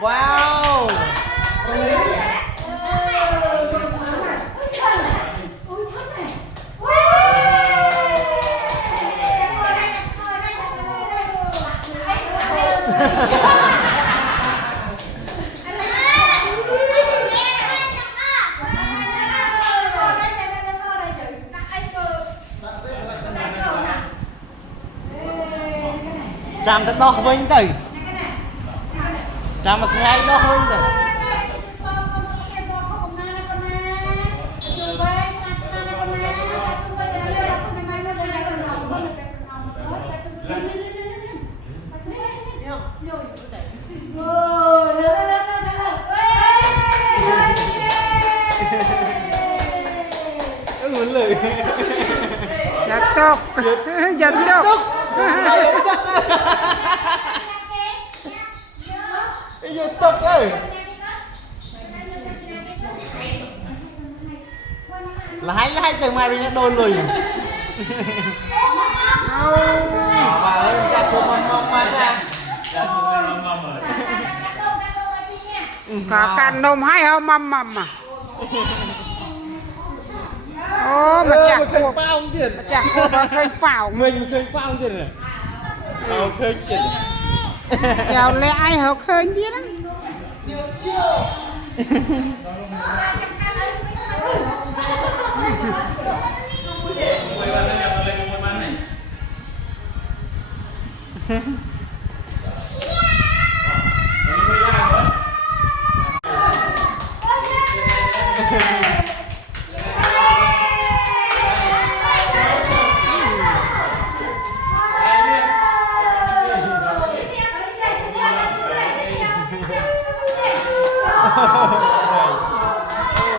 Wow. Chạm tới đó vinh tử. Chạm mà xe đó vinh tử. Giật tục. Giật tục. Giật tục ơi. Là hay từ mai bên đôi lùi. Bà ơi, chắc cô mong mà ra. Có cắn nôm hay không mầm mầm à? Ô mà chặt cô bao tiền. chặt cô nó khơi phảo Mình khơi bao tiền này. Khơi tiền. kéo lẽ ai hở khơi gì đó.